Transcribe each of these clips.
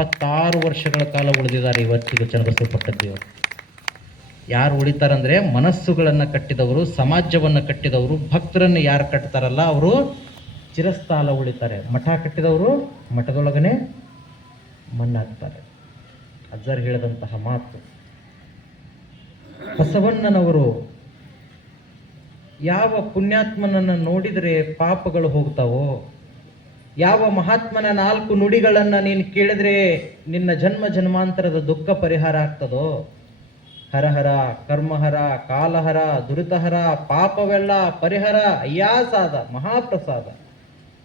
ಇಪ್ಪತ್ತಾರು ವರ್ಷಗಳ ಕಾಲ ಉಳಿದಿದ್ದಾರೆ ಇವತ್ತಿಗೂ ಚನ್ನಬಸವ ಪಟ್ಟದೇವರು ಯಾರು ಉಳಿತಾರಂದ್ರೆ ಮನಸ್ಸುಗಳನ್ನು ಕಟ್ಟಿದವರು, ಸಮಾಜವನ್ನು ಕಟ್ಟಿದವರು, ಭಕ್ತರನ್ನು ಯಾರು ಕಟ್ತಾರಲ್ಲ ಅವರು ಚಿರಸ್ಥಾಲ ಉಳಿತಾರೆ. ಮಠ ಕಟ್ಟಿದವರು ಮಠದೊಳಗನೆ ಮಣ್ಣಾಗ್ತಾರೆ. ಅಜ್ಜರ್ ಹೇಳಿದಂತಹ ಮಾತು. ಬಸವಣ್ಣನವರು ಯಾವ ಪುಣ್ಯಾತ್ಮನನ್ನು ನೋಡಿದರೆ ಪಾಪಗಳು ಹೋಗ್ತಾವೋ ಯಾವ ಮಹಾತ್ಮನ ನಾಲ್ಕು ನುಡಿಗಳನ್ನು ನೀನು ಕೇಳಿದ್ರೆ ನಿನ್ನ ಜನ್ಮ ಜನ್ಮಾಂತರದ ದುಃಖ ಪರಿಹಾರ ಆಗ್ತದೋ? ಹರಹರ, ಕರ್ಮಹರ, ಕಾಲಹರ, ದುರಿತಹರ, ಪಾಪವೆಲ್ಲ ಪರಿಹರ, ಅಯ್ಯಾಸಾದ, ಮಹಾಪ್ರಸಾದ,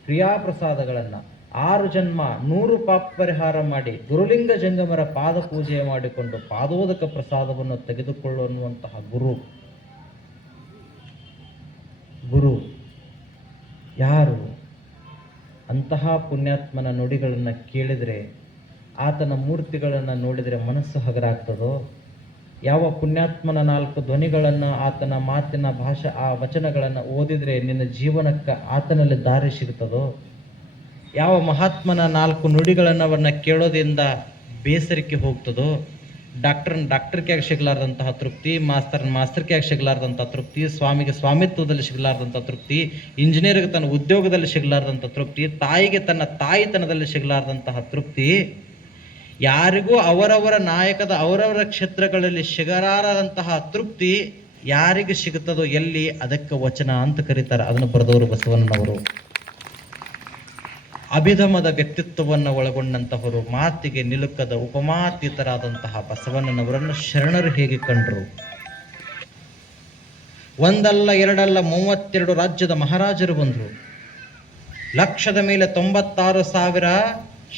ಕ್ರಿಯಾಪ್ರಸಾದಗಳನ್ನು ಆರು ಜನ್ಮ ನೂರು ಪಾಪ ಪರಿಹಾರ ಮಾಡಿ ಗುರುಲಿಂಗ ಜಂಗಮರ ಪಾದ ಪೂಜೆ ಮಾಡಿಕೊಂಡು ಪಾದೋದಕ ಪ್ರಸಾದವನ್ನು ತೆಗೆದುಕೊಳ್ಳುವಂತಹ ಗುರು. ಗುರು ಯಾರು ಅಂತಹ ಪುಣ್ಯಾತ್ಮನ ನುಡಿಗಳನ್ನು ಕೇಳಿದರೆ ಆತನ ಮೂರ್ತಿಗಳನ್ನು ನೋಡಿದರೆ ಮನಸ್ಸು ಹಗರಾಗ್ತದೋ? ಯಾವ ಪುಣ್ಯಾತ್ಮನ ನಾಲ್ಕು ಧ್ವನಿಗಳನ್ನು ಆತನ ಮಾತಿನ ಭಾಷೆ, ಆ ವಚನಗಳನ್ನು ಓದಿದರೆ ನಿನ್ನ ಜೀವನಕ್ಕೆ ಆತನಲ್ಲಿ ದಾರಿ ಸಿಗ್ತದೋ? ಯಾವ ಮಹಾತ್ಮನ ನಾಲ್ಕು ನುಡಿಗಳನ್ನವನ್ನ ಕೇಳೋದ್ರಿಂದ ಬೇಸರಿಕೆ ಹೋಗ್ತದೋ? ಡಾಕ್ಟರ್ನ ಡಾಕ್ಟರ್ಗೆ ಸಿಗಲಾರ್ದಂತಹ ತೃಪ್ತಿ, ಮಾಸ್ತರ್ನ ಮಾಸ್ತರ್ಗೆ ಸಿಗಲಾರ್ದಂಥ ತೃಪ್ತಿ, ಸ್ವಾಮಿಗೆ ಸ್ವಾಮಿತ್ವದಲ್ಲಿ ಸಿಗಲಾರ್ದಂಥ ತೃಪ್ತಿ, ಇಂಜಿನಿಯರ್ಗೆ ತನ್ನ ಉದ್ಯೋಗದಲ್ಲಿ ಸಿಗಲಾರ್ದಂಥ ತೃಪ್ತಿ, ತಾಯಿಗೆ ತನ್ನ ತಾಯಿತನದಲ್ಲಿ ಸಿಗಲಾರ್ದಂತಹ ತೃಪ್ತಿ, ಯಾರಿಗೂ ಅವರವರ ನಾಯಕದ ಅವರವರ ಕ್ಷೇತ್ರಗಳಲ್ಲಿ ಸಿಗಲಾರದಂತಹ ತೃಪ್ತಿ ಯಾರಿಗೆ ಸಿಗುತ್ತದೋ ಎಲ್ಲಿ, ಅದಕ್ಕೆ ವಚನ ಅಂತ ಕರೀತಾರೆ. ಅದನ್ನು ಬರೆದವರು ಬಸವಣ್ಣನವರು. ಅಭಿಧಮದ ವ್ಯಕ್ತಿತ್ವವನ್ನು ಒಳಗೊಂಡಂತಹವರು ಮಾತಿಗೆ ನಿಲುಕದ ಉಪಮಾತೀತರಾದಂತಹ ಬಸವಣ್ಣನವರನ್ನು ಶರಣರು ಹೇಗೆ ಕಂಡರು? ಒಂದಲ್ಲ ಎರಡಲ್ಲ ಮೂವತ್ತೆರಡು ರಾಜ್ಯದ ಮಹಾರಾಜರು ಬಂದರು. ಲಕ್ಷದ ಮೇಲೆ ತೊಂಬತ್ತಾರು ಸಾವಿರ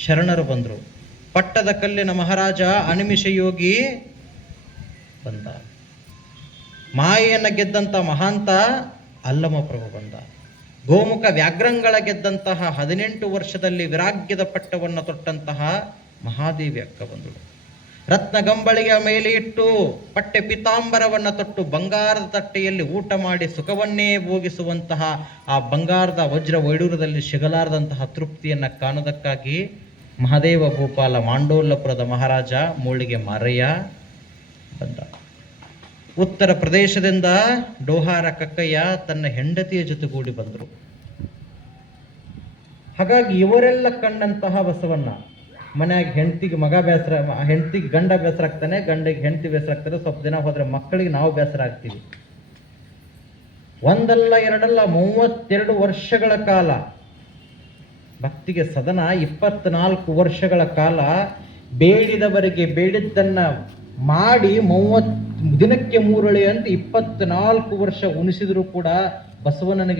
ಶರಣರು ಬಂದರು. ಪಟ್ಟದ ಕಲ್ಲಿನ ಮಹಾರಾಜ ಅನಿಮಿಷ ಯೋಗಿ ಬಂದ. ಮಾಯೆಯನ್ನು ಗೆದ್ದಂಥ ಮಹಾಂತ ಅಲ್ಲಮ ಪ್ರಭು ಬಂದ. ಗೋಮುಖ ವ್ಯಾಘ್ರಂಗಳ ಗೆದ್ದಂತಹ ಹದಿನೆಂಟು ವರ್ಷದಲ್ಲಿ ವಿರಾಗ್ಯದ ಪಟ್ಟವನ್ನು ತೊಟ್ಟಂತಹ ಮಹಾದೇವಿ ಅಕ್ಕ ಬಂದಳು. ರತ್ನಗಂಬಳಿಯ ಮೇಲೆ ಇಟ್ಟು ಪಟ್ಟೆ ಪಿತಾಂಬರವನ್ನು ತೊಟ್ಟು ಬಂಗಾರದ ತಟ್ಟೆಯಲ್ಲಿ ಊಟ ಮಾಡಿ ಸುಖವನ್ನೇ ಭೋಗಿಸುವಂತಹ ಆ ಬಂಗಾರದ ವಜ್ರ ವೈಡೂರದಲ್ಲಿ ಸಿಗಲಾರದಂತಹ ತೃಪ್ತಿಯನ್ನು ಕಾಣೋದಕ್ಕಾಗಿ ಮಹಾದೇವ ಭೂಪಾಲ ಮಾಂಡೋಲ್ಲಪುರದ ಮಹಾರಾಜ ಮೂಳಿಗೆ ಮಾರಯ್ಯ ಬಂದ. ಉತ್ತರ ಪ್ರದೇಶದಿಂದ ಡೋಹಾರ ಕಕ್ಕಯ್ಯ ತನ್ನ ಹೆಂಡತಿಯ ಜೊತೆಗೂಡಿ ಬಂದರು. ಹಾಗಾಗಿ ಇವರೆಲ್ಲ ಕಂಡಂತಹ ಬಸವನ್ನ ಮನ್ಯಾಗ ಹೆಂಡತಿಗೆ ಮಗ ಬೇಸರ, ಹೆಂಡತಿಗೆ ಗಂಡ ಬೇಸರ ಆಗ್ತಾನೆ, ಗಂಡಿಗೆ ಹೆಂಡತಿ ಬೇಸರ ಆಗ್ತಾರೆ ಸ್ವಲ್ಪ ದಿನ ಹೋದ್ರೆ ಮಕ್ಕಳಿಗೆ ನಾವು ಬೇಸರ ಆಗ್ತೀವಿ. ಒಂದಲ್ಲ ಎರಡಲ್ಲ ಮೂವತ್ತೆರಡು ವರ್ಷಗಳ ಕಾಲ, ಭಕ್ತಿಗೆ ಸದನ ಇಪ್ಪತ್ನಾಲ್ಕು ವರ್ಷಗಳ ಕಾಲ, ಬೇಡಿದವರಿಗೆ ಬೇಡಿದ್ದನ್ನ ಮಾಡಿ ಮೂವತ್ ದಿನಕ್ಕೆ ಮೂರಳೆ ಅಂತ ಇಪ್ಪತ್ನಾಲ್ಕು ವರ್ಷ ಉಣಿಸಿದ್ರು ಕೂಡ ಬಸವಣ್ಣನಿಗೆ